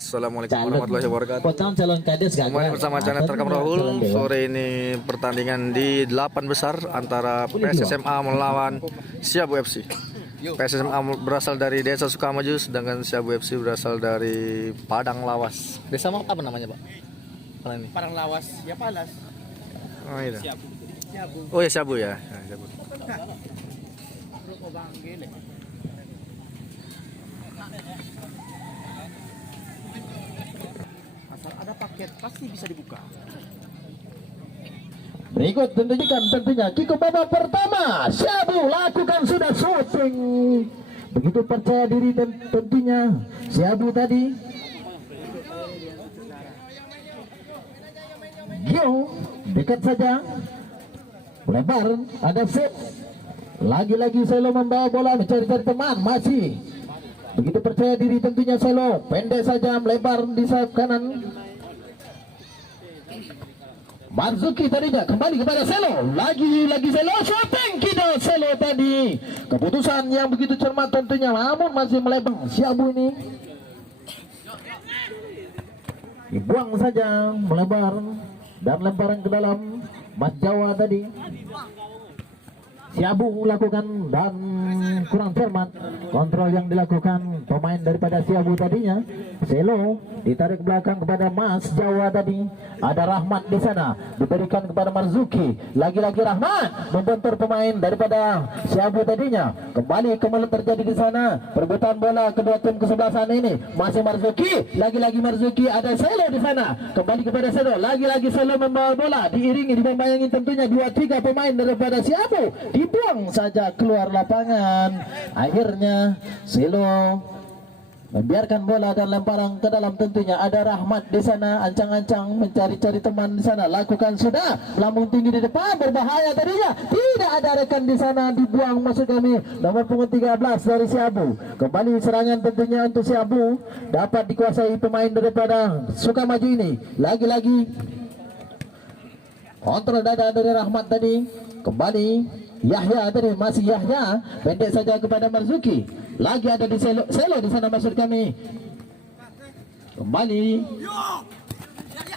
Assalamualaikum warahmatullahi wabarakatuh. Potong calon kades gagal. Kembali bersama channel Terkam Rahul. Sore ini pertandingan di 8 besar antara PSSMA melawan Siabu FC. PSSMA berasal dari Desa Sukamaju, sedangkan Siabu FC berasal dari Padang Lawas. Desa apa namanya, Pak? Apa ini? Padang Lawas, ya Palas. Oh iya. Siabu. Oh ya Siabu ya. Nah, Siabu. Asal ada paket pasti bisa dibuka. Berikut tentunya Kiko babak pertama. Siabu lakukan sudah shooting. Begitu percaya diri tentunya Siabu tadi. Gio dekat saja. Lebar ada set. Lagi-lagi Selo membawa bola mencari-cari teman, masih begitu percaya diri tentunya Selo, pendek saja melebar di sayap kanan. Marzuki tadinya kembali kepada Selo, lagi-lagi Selo shooting kita Selo tadi. Keputusan yang begitu cermat tentunya, namun masih melebar Siabu ini. Dibuang saja melebar dan lemparan ke dalam Mas Jawa tadi. Siabu lakukan dan kurang cermat kontrol yang dilakukan pemain daripada Siabu tadinya. Selo ditarik belakang kepada Mas Jawa tadi. Ada Rahmat di sana diberikan kepada Marzuki. Lagi-lagi Rahmat membentur pemain daripada Siabu tadinya. Kembali terjadi di sana perebutan bola kedua tim kesebelasan ini. Masih Marzuki, lagi-lagi Marzuki, ada Selo di sana. Kembali kepada Selo, lagi-lagi Selo membawa bola diiringi dibayangin tentunya 2-3 pemain daripada Siabu. Dibuang saja keluar lapangan. Akhirnya Selo membiarkan bola dan lemparan ke dalam tentunya. Ada Rahmat di sana ancang-ancang mencari-cari teman di sana. Lakukan sudah lambung tinggi di depan, berbahaya tadinya. Tidak ada rekan di sana, dibuang maksud kami. Nomor punggung 13 dari Siabu. Kembali serangan tentunya untuk Siabu dapat dikuasai pemain daripada Sukamaju ini. Lagi-lagi kontrol dada dari Rahmat tadi. Kembali Yahya tadi, masih Yahya pendek saja kepada Marzuki. Lagi ada di Selo di sana maksud kami. Kembali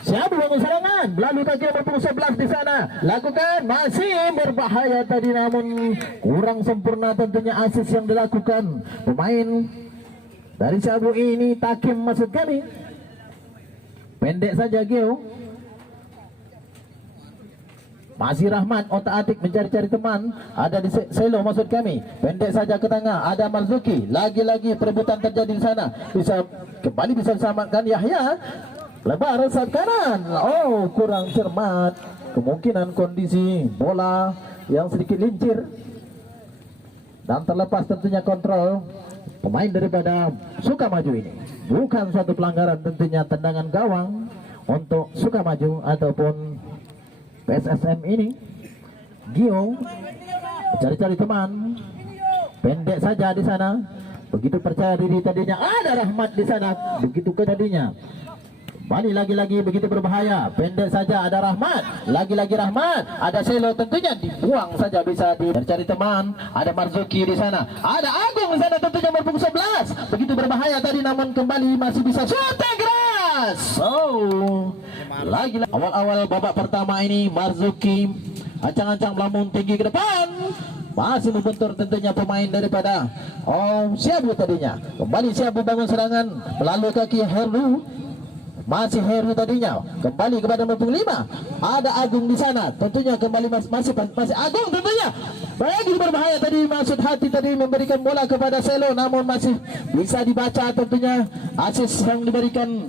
Siabu bangun serangan melalui kaki nomor 11 di sana. Lakukan, masih berbahaya tadi namun kurang sempurna tentunya asis yang dilakukan pemain dari Siabu ini. Takim maksud kami. Pendek saja Gio. Masih Rahmat otak-atik mencari-cari teman. Ada di Selo maksud kami. Pendek saja ke tengah. Ada Marzuki. Lagi-lagi perebutan terjadi di sana. Kembali bisa diselamatkan Yahya. Lebar saat kanan. Oh, kurang cermat. Kemungkinan kondisi bola yang sedikit lincir dan terlepas tentunya kontrol pemain daripada Sukamaju ini. Bukan suatu pelanggaran tentunya tendangan gawang untuk Sukamaju ataupun PSSM ini. Gio cari-cari teman, pendek saja di sana. Begitu percaya diri tadinya. Ada Rahmat di sana. Begitu ke tadinya. Kembali lagi-lagi begitu berbahaya. Pendek saja ada Rahmat. Lagi-lagi Rahmat. Ada Selo tentunya, dibuang saja bisa cari teman. Ada Marzuki di sana. Ada Agung di sana tentunya berpunggung 11. Begitu berbahaya tadi namun kembali masih bisa shooting keras. Lagi awal-awal babak pertama ini Marzuki ancang-ancang melambung tinggi ke depan, masih membentur tentunya pemain daripada Siabu tadinya. Kembali Siabu bangun serangan melalui kaki Heru. Masih Heru tadinya kembali kepada nomor 5. Ada Agung di sana tentunya. Kembali masih Agung tentunya. Begitu berbahaya tadi maksud hati tadi memberikan bola kepada Selo namun masih bisa dibaca tentunya asis yang diberikan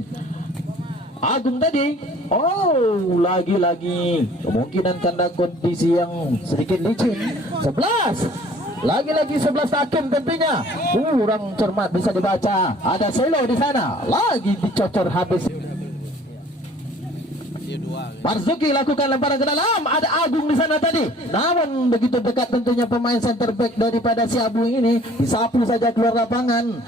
Agung tadi. Lagi-lagi kemungkinan karena kondisi yang sedikit licin. 11 lagi-lagi 11 Takim tentunya kurang cermat bisa dibaca. Ada Selo di sana, lagi dicocor habis. Marzuki lakukan lemparan ke dalam. Ada Agung di sana tadi. Namun begitu dekat tentunya pemain center back daripada Siabu ini, disapu saja keluar lapangan.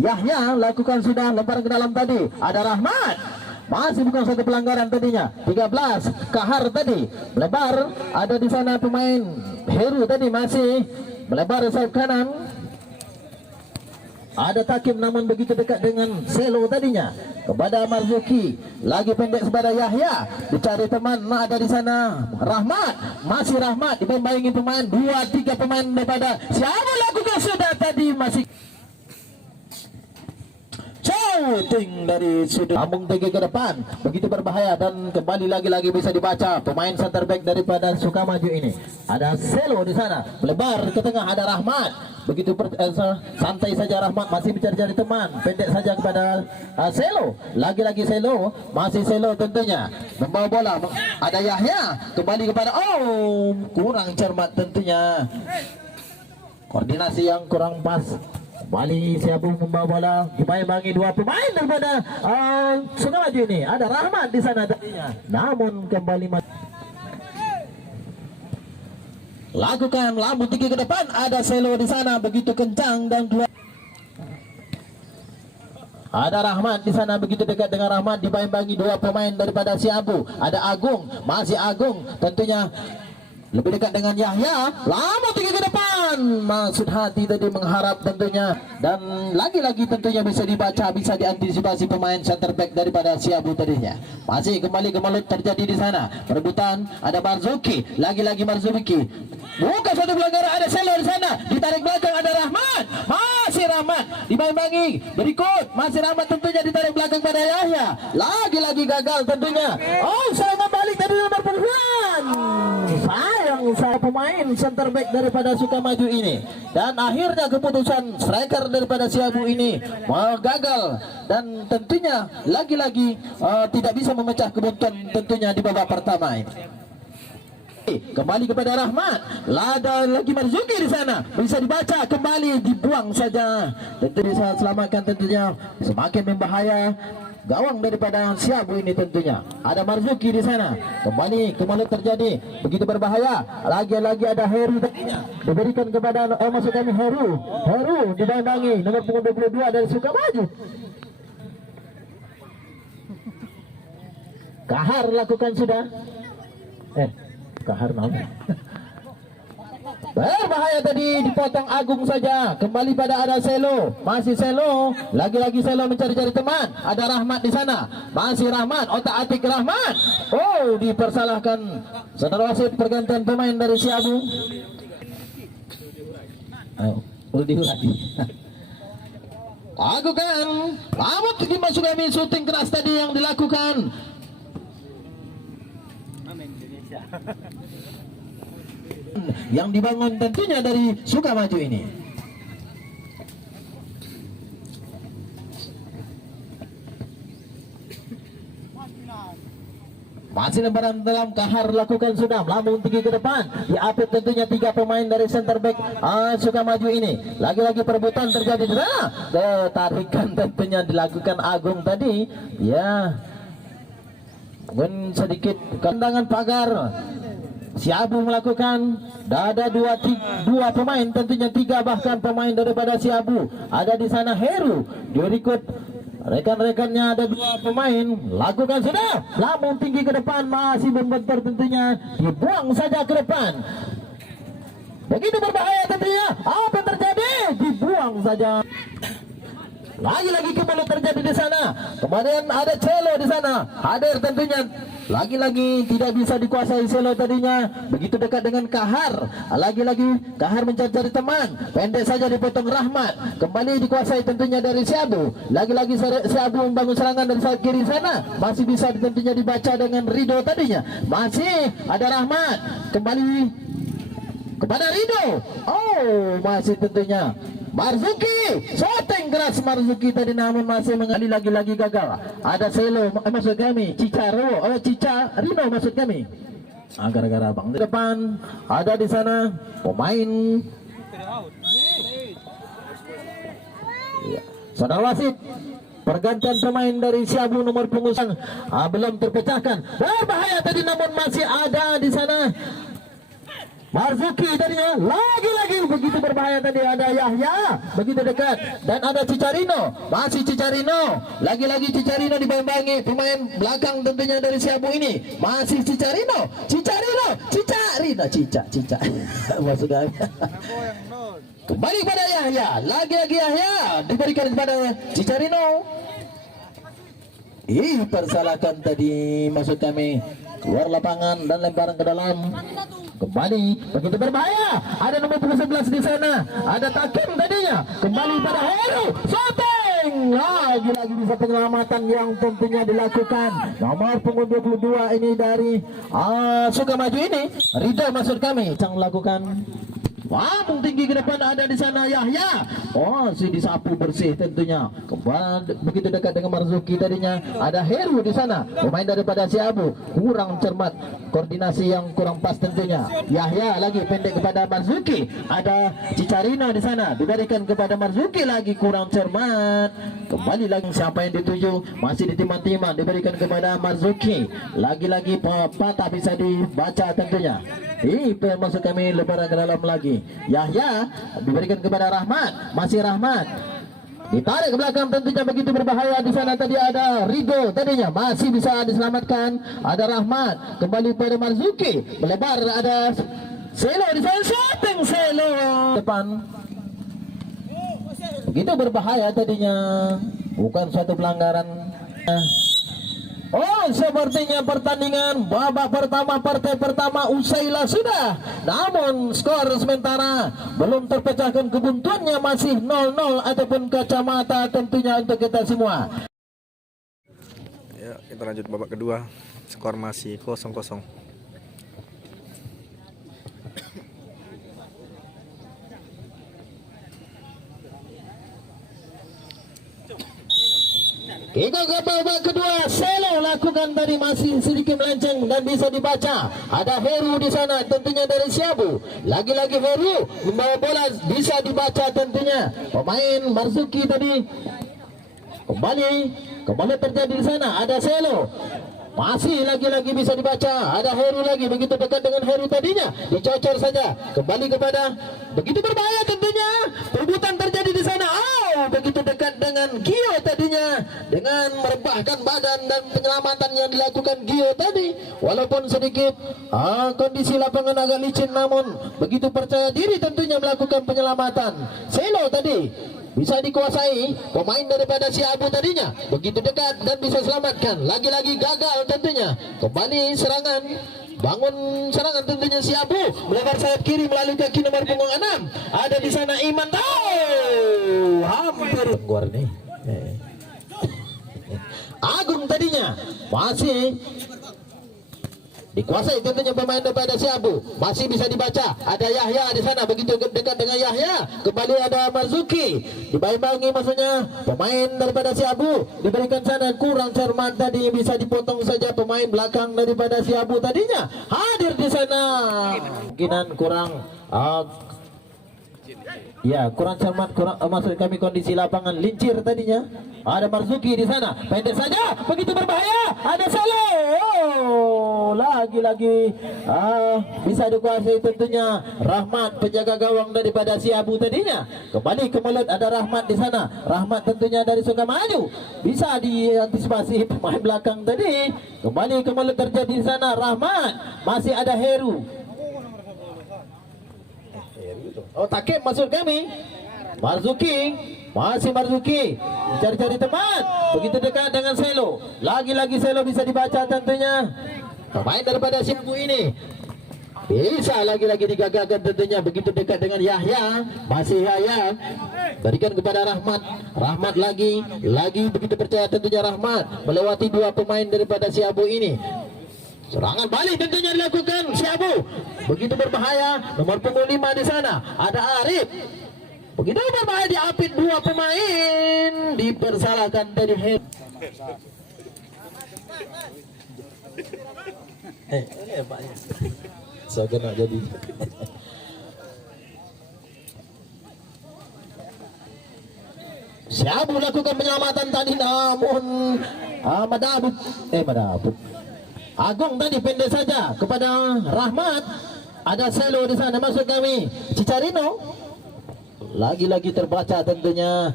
Yahya lakukan sudah lemparan ke dalam tadi. Ada Rahmat. Masih bukan satu pelanggaran tadinya. 13 Kahar tadi melebar. Ada di sana pemain Heru tadi masih melebar sayap kanan. Ada Takim namun begitu dekat dengan Selo tadinya. kepada Marzuki, lagi pendek kepada Yahya, dicari teman, ada di sana Rahmat, masih Rahmat diperbaiki pemain 2-3 pemain daripada siapa lakukan sudah tadi masih shooting dari sudut lambung tinggi ke depan, begitu berbahaya dan kembali lagi-lagi bisa dibaca pemain center back daripada Sukamaju ini. Ada Selo di sana, melebar ke tengah, ada Rahmat. Begitu santai saja Rahmat, masih mencari-cari teman, pendek saja kepada Selo. Lagi-lagi Selo, masih Selo tentunya membawa bola. Ada Yahya kembali kepada kurang cermat tentunya. Koordinasi yang kurang pas. Kembali Siabu membawa bola, dibayangi 2 pemain daripada Sukamaju ini. Ada Rahmat di sana tadinya, namun kembali lakukan lambung tinggi ke depan, ada Selo di sana begitu kencang dan keluar. Ada Rahmat di sana begitu dekat dengan Rahmat, dibayangi 2 pemain daripada Siabu. Ada Agung, masih Agung tentunya lebih dekat dengan Yahya, lama tinggi ke depan, maksud hati tadi mengharap tentunya, dan lagi-lagi tentunya bisa dibaca, bisa diantisipasi pemain center back daripada Siabu tadinya. Masih kembali Gemalut terjadi di sana, perebutan, ada Marzuki, lagi-lagi Marzuki, buka satu pelanggaran, ada Selo di sana, ditarik belakang, ada Rahmat, masih Rahmat, dibayangi, berikut, masih Rahmat tentunya ditarik belakang pada Yahya, lagi-lagi gagal tentunya. Serangan balik dari nomor 9. Sayang pemain center back daripada Sukamaju ini, dan akhirnya keputusan striker daripada Siabu ini gagal, dan tentunya lagi-lagi tidak bisa memecah kebuntuan tentunya di babak pertama ini. Kembali kepada Rahmat, ada lagi Marzuki di sana, bisa dibaca, kembali dibuang saja, tentu bisa selamatkan tentunya, semakin membahaya gawang daripada Siabu ini tentunya. Ada Marzuki di sana, kembali Gemalut terjadi, begitu berbahaya, lagi-lagi ada Heru diberikan kepada maksud kami Heru dibandangi nomor punggung 22 dari Sukamaju. Kahar lakukan sudah. Kahar namanya. Berbahaya tadi, dipotong Agung saja. Kembali pada ada Selo, masih Selo, lagi-lagi Selo mencari-cari teman. Ada Rahmat di sana, masih Rahmat, otak-atik Rahmat. Dipersalahkan saudara wasit, pergantian pemain dari Siabu. Diulangi. Lakukan, lamut dimasuk kami, syuting keras tadi yang dilakukan. Yang dibangun tentunya dari Sukamaju ini. Masih lemparan dalam, Kahar lakukan sudah, lambung tinggi ke depan, diapit tentunya 3 pemain dari center back Sukamaju ini. Lagi-lagi perebutan terjadi di sana, tarikan tentunya dilakukan Agung tadi, ya mungkin sedikit tendangan pagar. Siabu melakukan, ada dua pemain tentunya, 3 bahkan pemain daripada Siabu. Ada di sana Heru, berikut rekan-rekannya ada 2 pemain, lakukan sudah, lambung tinggi ke depan, masih membentur tentunya, dibuang saja ke depan. Begitu berbahaya tentunya, apa yang terjadi? Dibuang saja. Lagi-lagi kembali terjadi di sana. Kemudian ada Selo di sana, hadir tentunya. Lagi-lagi tidak bisa dikuasai Selo tadinya, begitu dekat dengan Kahar. Lagi-lagi Kahar mencari teman, pendek saja dipotong Rahmat. Kembali dikuasai tentunya dari Siabu. Lagi-lagi Siabu membangun serangan dari sisi kiri sana, masih bisa tentunya dibaca dengan Rido tadinya. Masih ada Rahmat, kembali kepada Rido. Masih tentunya Marzuki, shooting keras Marzuki tadi, namun masih mengali, lagi-lagi gagal. Ada Selo, maksud kami Cicarino maksud kami. Gara-gara bang di depan ada di sana pemain. Saudara wasit, pergantian pemain dari Siabu nomor punggung belum terpecahkan. Berbahaya tadi, namun masih ada di sana Marzuki tadinya, lagi-lagi begitu berbahaya tadi, ada Yahya begitu dekat, dan ada Cicarino, masih Cicarino, lagi-lagi Cicarino dibayang-bayangi pemain belakang tentunya dari Siabu ini, masih Cicarino, Cica maksudnya. Kembali pada Yahya, lagi-lagi Yahya diberikan kepada Cicarino. Dipersalahkan tadi, maksud kami keluar lapangan dan lemparan ke dalam. Kembali begitu berbahaya. Ada nomor 11 di sana. Ada Takim tadinya. Kembali pada Heru. Shooting. Lagi-lagi bisa penyelamatan yang tentunya dilakukan. Nomor punggung 22 ini dari Sukamaju ini. Ridho maksud kami. Yang lakukan. Wah, tinggi ke depan ada di sana Yahya. Oh, si disapu bersih tentunya. Kembali begitu dekat dengan Marzuki tadinya. Ada Heru di sana. Pemain daripada si Abu kurang cermat, koordinasi yang kurang pas tentunya. Yahya lagi pendek kepada Marzuki. Ada Cicarina di sana. Diberikan kepada Marzuki lagi kurang cermat. Kembali lagi siapa yang dituju? Masih ditimang-timang diberikan kepada Marzuki. Lagi-lagi patah bisa dibaca tentunya. Masuk kami lebaran ke dalam lagi. Yahya diberikan kepada Rahmat, masih Rahmat. Ditarik ke belakang tentunya begitu berbahaya di sana tadi ada Ridho tadinya masih bisa diselamatkan. Ada Rahmat kembali pada Marzuki melebar ada Selo di sana shooting Selo depan. Begitu berbahaya tadinya bukan suatu pelanggaran. Oh, sepertinya pertandingan babak pertama partai pertama usailah sudah. Namun skor sementara belum terpecahkan, kebuntuannya masih 0-0 ataupun kacamata tentunya untuk kita semua. Ya, kita lanjut babak kedua. Skor masih 0-0. Kita ke babak kedua. Selo lakukan tadi masih sedikit melenceng dan bisa dibaca. Ada Heru di sana tentunya dari Siabu. Lagi-lagi Heru membawa bola bisa dibaca tentunya. Pemain Marzuki tadi kembali terjadi di sana. Ada Selo. Masih lagi-lagi bisa dibaca. Ada Heru lagi begitu dekat dengan Heru tadinya. Dicocor saja. Kembali kepada begitu berbahaya tentunya. Perebutan terjadi di sana. Begitu dekat dengan Gio tadinya dengan merebahkan badan dan penyelamatan yang dilakukan Gio tadi walaupun sedikit kondisi lapangan agak licin namun begitu percaya diri tentunya melakukan penyelamatan. Selo tadi bisa dikuasai pemain daripada si Abu tadinya begitu dekat dan bisa selamatkan. Lagi-lagi gagal tentunya. Kembali serangan, bangun serangan tentunya si Abu melebar sayap kiri melalui kaki nomor punggung 6. Ada di sana Iman. Hampir keluar nih. Agung tadinya masih dikuasai tentunya pemain daripada si Abu. Masih bisa dibaca. Ada Yahya di sana begitu dekat dengan Yahya. Kembali ada Marzuki. Dibaimbangi maksudnya pemain daripada si Abu. Diberikan sana kurang cermat tadi bisa dipotong saja pemain belakang daripada si Abu tadinya. Hadir di sana. Mungkinan kurang kurang cermat, maksud kami kondisi lapangan lincir tadinya. Ada Marzuki di sana, pendek saja, begitu berbahaya. Ada Selo, lagi-lagi bisa dikuasai tentunya Rahmat penjaga gawang daripada si Abu tadinya. Kembali ke mulut ada Rahmat di sana. Rahmat tentunya dari Sukamaju bisa diantisipasi pemain belakang tadi. Kembali ke mulut terjadi di sana Rahmat, masih ada Heru. Takim maksud kami. Marzuki, masih Marzuki mencari-cari teman. Begitu dekat dengan Selo. Lagi-lagi Selo bisa dibaca tentunya. Pemain daripada si Abu ini bisa lagi-lagi digagalkan tentunya. Begitu dekat dengan Yahya. Masih Yahya berikan kepada Rahmat. Rahmat lagi begitu percaya tentunya Rahmat melewati dua pemain daripada si Abu ini. Serangan balik tentunya dilakukan si Abu. Begitu berbahaya nomor punggung 5 di sana. Ada Arif. Begitu berbahaya diapit dua pemain. Dipersalahkan dari head. Saya kena jadi. Si Abu lakukan penyelamatan tadi namun Madabut. Agung tadi pendek saja kepada Rahmat. Ada Selo di sana maksud kami. Cicarino lagi-lagi terbaca tentunya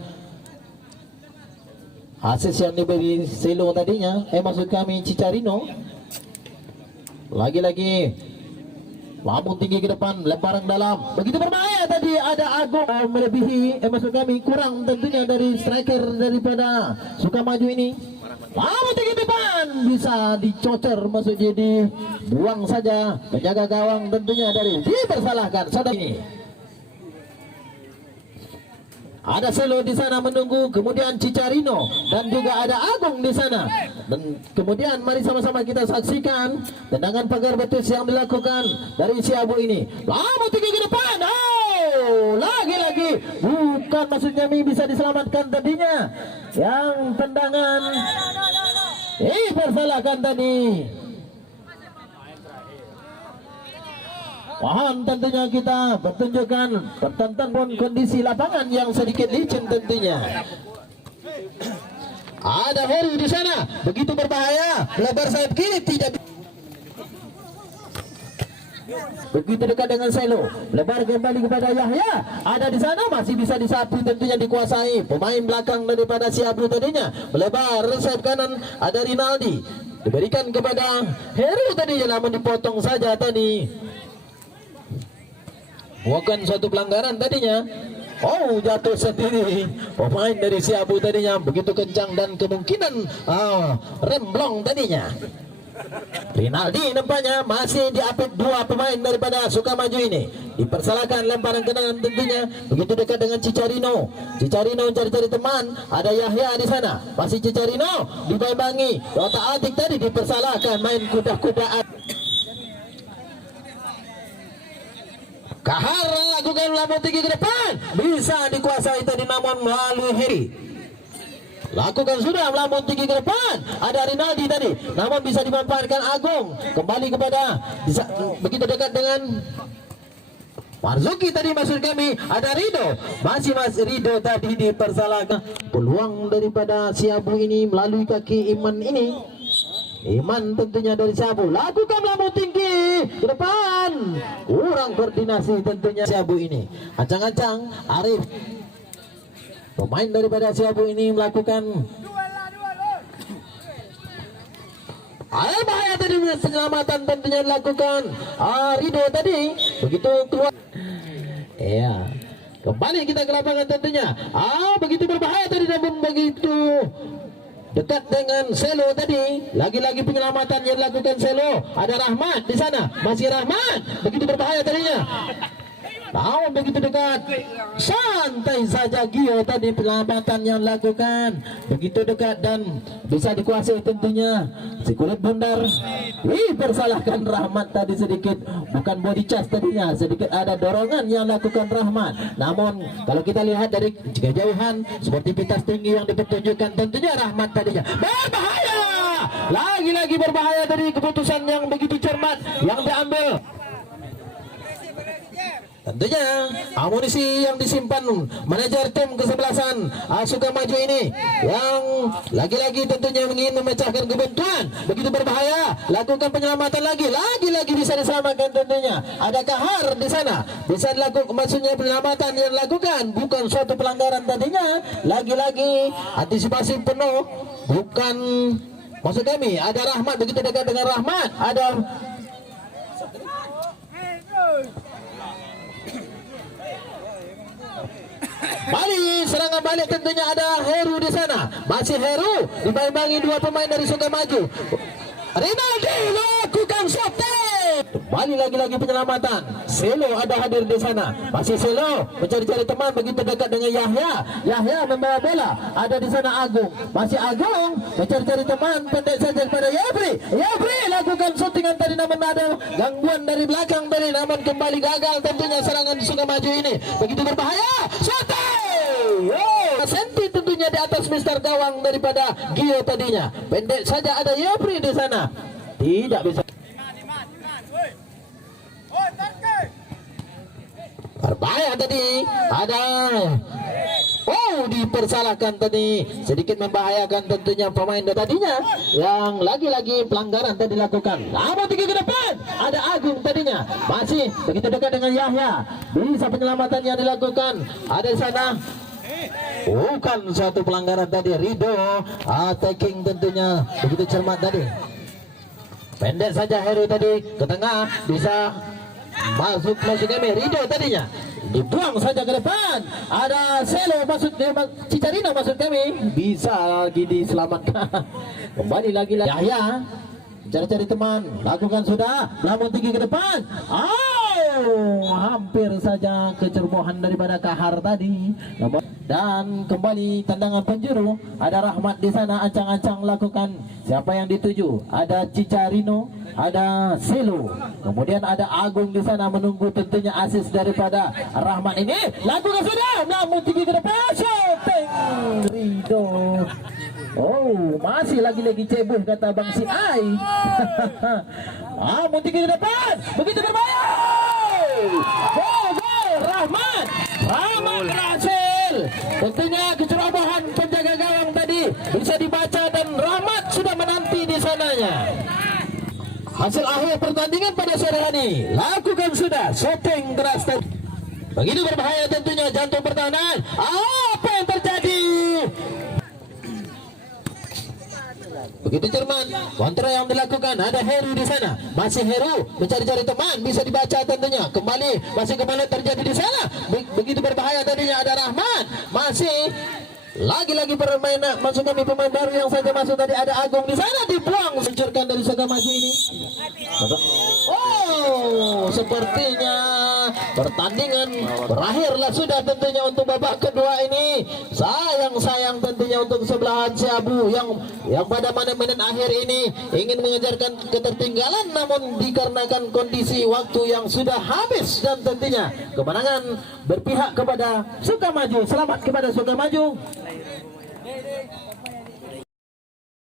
asis yang diberi Selo tadinya. Maksud kami Cicarino. Lagi-lagi lambung tinggi ke depan, lemparan dalam. Begitu berbahaya tadi ada Agung melebihi maksud kami kurang tentunya dari striker daripada Sukamaju ini. Lalu tinggi depan bisa dicocer, masuk jadi buang saja penjaga gawang tentunya dari dipersalahkan. Saudara ini ada Selo di sana menunggu, kemudian Cicarino dan juga ada Agung di sana. Dan kemudian mari sama-sama kita saksikan tendangan pagar betis yang dilakukan dari si Abu ini. Lalu tinggi ke depan. Oh, lagi-lagi bukan maksudnya bisa diselamatkan tadinya. Yang tendangan dipersalahkan tadi. Mohon tentunya kita pertunjukkan pertonton pun kondisi lapangan yang sedikit licin tentunya. Ada Heru di sana, begitu berbahaya, lebar sayap kiri tidak. Begitu dekat dengan Selo, lebar kembali kepada Yahya. Ada di sana, masih bisa disapu tentunya, dikuasai pemain belakang daripada si Abu tadinya. Melebar sayap kanan, ada Rinaldi, diberikan kepada Heru tadinya, namun dipotong saja tadi. Bukan suatu pelanggaran tadinya. Oh, jatuh sendiri pemain dari si Abu tadinya, begitu kencang dan kemungkinan remblong tadinya. Rinaldi nampaknya masih diapit dua pemain daripada Sukamaju ini. Dipersalahkan lemparan ke dalam tentunya, begitu dekat dengan Cicarino. Cicarino mencari-cari teman, ada Yahya di sana. Masih Cicarino dibaybangi, otak atik tadi dipersalahkan main kuda-kudaan. Kahar lakukan lambung tinggi ke depan, bisa dikuasai tadi namun melalui Heri. Lakukan sudah melambung tinggi ke depan, ada Rinaldi tadi, namun bisa dimanfaatkan Agung. Kembali kepada bisa, begitu dekat dengan Marzuki tadi, maksud kami ada Rido. Masih Mas Rido tadi dipersalahkan. Peluang daripada si Abu ini melalui kaki Iman ini. Iman tentunya dari Siabu, lakukan lambung tinggi ke depan, kurang koordinasi tentunya Siabu ini. Ancang-ancang Arif, pemain daripada Siabu ini melakukan bahaya tadi, penyelamatan tentunya dilakukan Rido tadi, begitu keluar. Ya, kembali kita ke lapangan tentunya. Begitu berbahaya tadi, namun begitu dekat dengan Selo tadi, lagi-lagi penyelamatan yang dilakukan Selo. Ada Rahmat di sana, masih Rahmat, begitu berbahaya tadinya. Namun begitu dekat, santai saja Gio tadi penyelamatan yang dilakukan. Begitu dekat dan bisa dikuasai tentunya. Si kulit bundar dipersalahkan Rahmat tadi sedikit, bukan body charge tadinya, sedikit ada dorongan yang dilakukan Rahmat. Namun kalau kita lihat dari kejauhan, sportivitas tinggi yang dipertunjukkan tentunya Rahmat tadinya. Berbahaya, lagi-lagi berbahaya dari keputusan yang begitu cermat yang diambil. Tentunya amunisi yang disimpan manajer tim kesebelasan Sukamaju ini, yang lagi-lagi tentunya ingin memecahkan kebuntuan. Begitu berbahaya, lakukan penyelamatan lagi-lagi bisa diselamatkan tentunya. Ada Kahar di sana, bisa dilakukan, maksudnya penyelamatan yang dilakukan bukan suatu pelanggaran tadinya. Lagi-lagi antisipasi penuh, bukan maksud kami. Ada Rahmat, begitu dekat dengan Rahmat, ada balik, serangan balik tentunya ada Heru di sana. Masih Heru dibayang-bayangi dua pemain dari Sukamaju. Rinaldi lakukan shooting. Kembali lagi-lagi penyelamatan. Selo ada hadir di sana. Masih Selo mencari-cari teman, begitu dekat dengan Yahya. Yahya membawa bola. Ada di sana Agung. Masih Agung mencari-cari teman, pendek saja kepada Yabri. Yabri lakukan shootingan tadi, namun ada gangguan dari belakang tadi, namun kembali gagal tentunya serangan Sukamaju ini. Begitu berbahaya. Shooting. Senti tentunya di atas mister gawang daripada Gio tadinya. Pendek saja ada Yabri di sana. Tidak bisa. Berbahaya tadi, ada dipersalahkan tadi, sedikit membahayakan tentunya pemain tadinya, yang lagi-lagi pelanggaran tadi dilakukan. Lama tinggi ke depan, ada Agung tadinya, masih begitu dekat dengan Yahya, bisa penyelamatan yang dilakukan. Ada di sana, bukan suatu pelanggaran tadi. Rido attacking tentunya, begitu cermat tadi. Pendek saja Heru tadi ke tengah, bisa masuk kami Rido tadinya. dibuang saja ke depan. Ada Selo maksud Cicarino maksud kami, bisa lagi diselamatkan. Kembali lagi Yahya cari-cari teman, lakukan sudah, namun tinggi ke depan. Hampir saja kecerobohan daripada Kahar tadi. Dan kembali tendangan penjuru. Ada Rahmat di sana, ancang-ancang lakukan. Siapa yang dituju? Ada Cicarino, ada Selo, kemudian ada Agung di sana menunggu tentunya asis daripada Rahmat ini. Lakukan sudah, namun tinggi ke depan. Shooting Rido. Oh, masih lagi-lagi cebol kata Bang Si Ai. Muntik ke depan, begitu berbahaya. Gol, Rahmat berhasil. Tentunya kecerobohan penjaga gawang tadi bisa dibaca dan Rahmat sudah menanti di sananya. Hasil akhir pertandingan pada sore hari, lakukan sudah shooting keras. Begitu berbahaya tentunya jantung pertahanan. Apa yang terjadi? Begitu Jerman, kontra yang dilakukan. Ada Heru di sana, masih Heru mencari-cari teman, bisa dibaca tentunya. Kembali, masih kembali terjadi di sana. Begitu berbahaya tadinya. Ada Rahmat, masih lagi-lagi bermain. Masuk kami pemain baru yang saja masuk tadi. Ada Agung di sana, dibuang, sencurkan dari Sukamaju ini. Oh, sepertinya pertandingan berakhirlah sudah tentunya untuk babak kedua ini. Sayang tentunya untuk sebelahan Siabu yang pada menit-menit akhir ini ingin mengejarkan ketertinggalan, namun dikarenakan kondisi waktu yang sudah habis dan tentunya kemenangan berpihak kepada Sukamaju. Selamat kepada Sukamaju.